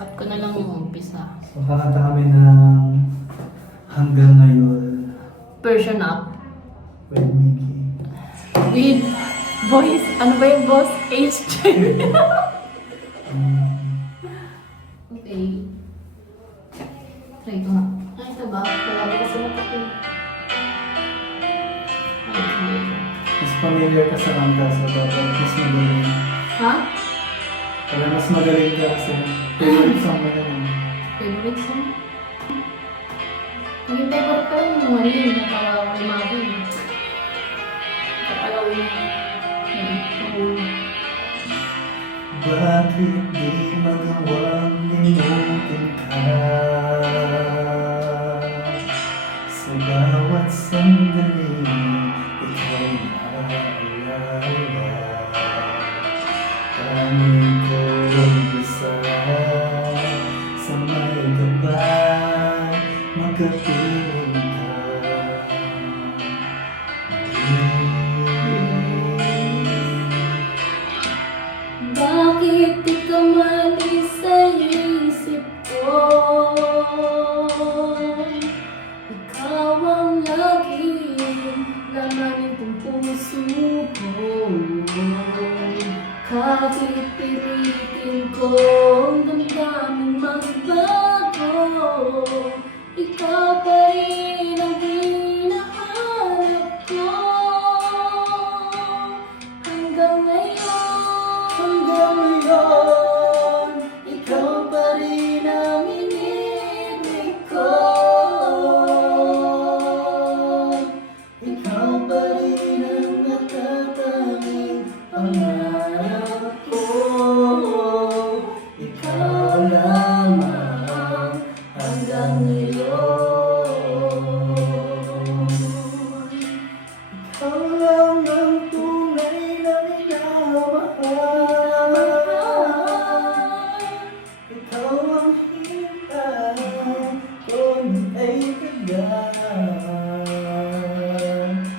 Cut ko na lang yung umpisa. So, kakanta kami ng Hanggang Ngayon Version up. with Mickey. With voice, ano ba yung boss? HJ. Okay. Try ko nga. Ay, ito ba? Wala ba kasi matakot? Okay. Mas familiar ka sa kanta, so dapat mas magaling. Ha? Kaya mas magaling ka kasi favorite song mo yun. Favorite song? Naging favorite ko yung mga yun, natawa kay Maki. Kapalawin niya. Bakit di magawang limutin ka? Sa bawat sandali, ikaw naalala. Tangi ko ang bisa sa may gabay, magkapiling ka. Bakit di ka malis sa isip ko? Ikaw ang laging laman ng puso ko. Kahit pilitin ko ang damdaming magbago, ikaw pa rin ang hinahanap ko. Hanggang ngayon, Hanggang ngayon, ikaw pa rin ang inibig ko. Ikaw pa rin ang natatanging pangarap ko. Ikaw lamang hanggang ngayon. Ikaw lang ang tunay na minamahal. Ikaw ang hintay ko ay kagad.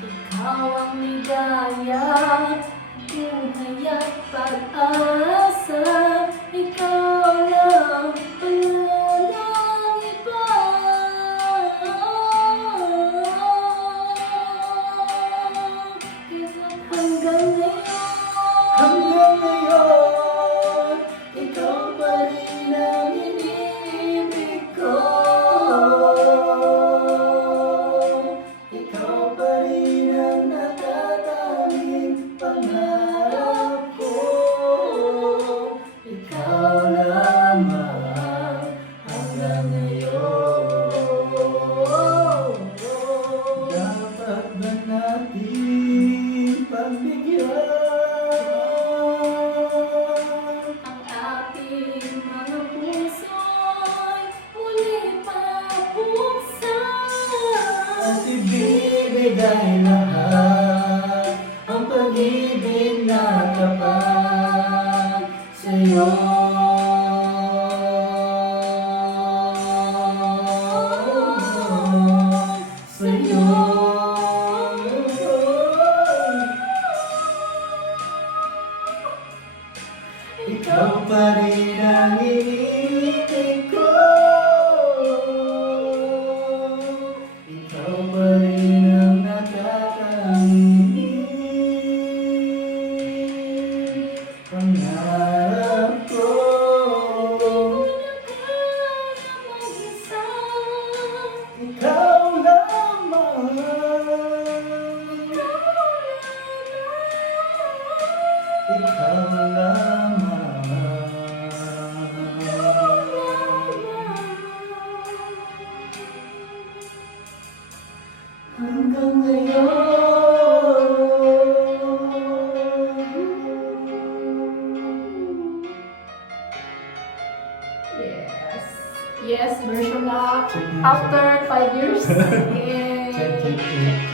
ikaw ang ligaya, buhay at pag-asa. Ikaw lang, walang iba. Hanggang ngayon, Hanggang ngayon, ikaw pa rin ang inibig ko. Ikaw pa rin ang natatanging pangarap ko. Ikaw lamang hanggang ngayon. Dapat ba natin pagbigyan ang ating mga puso'y muli pabuksan. at ibibigay lahat ang pag-ibig na tapat sa'yo? Sa'yo. Ikaw pa rin ang iniibig ko. Ikaw pa rin ang natatanging pangarap ko. Ikaw lamang. Ikaw lamang. Hanggang ngayon. Yes. Yes, version up after 5 years. Yeah. Check.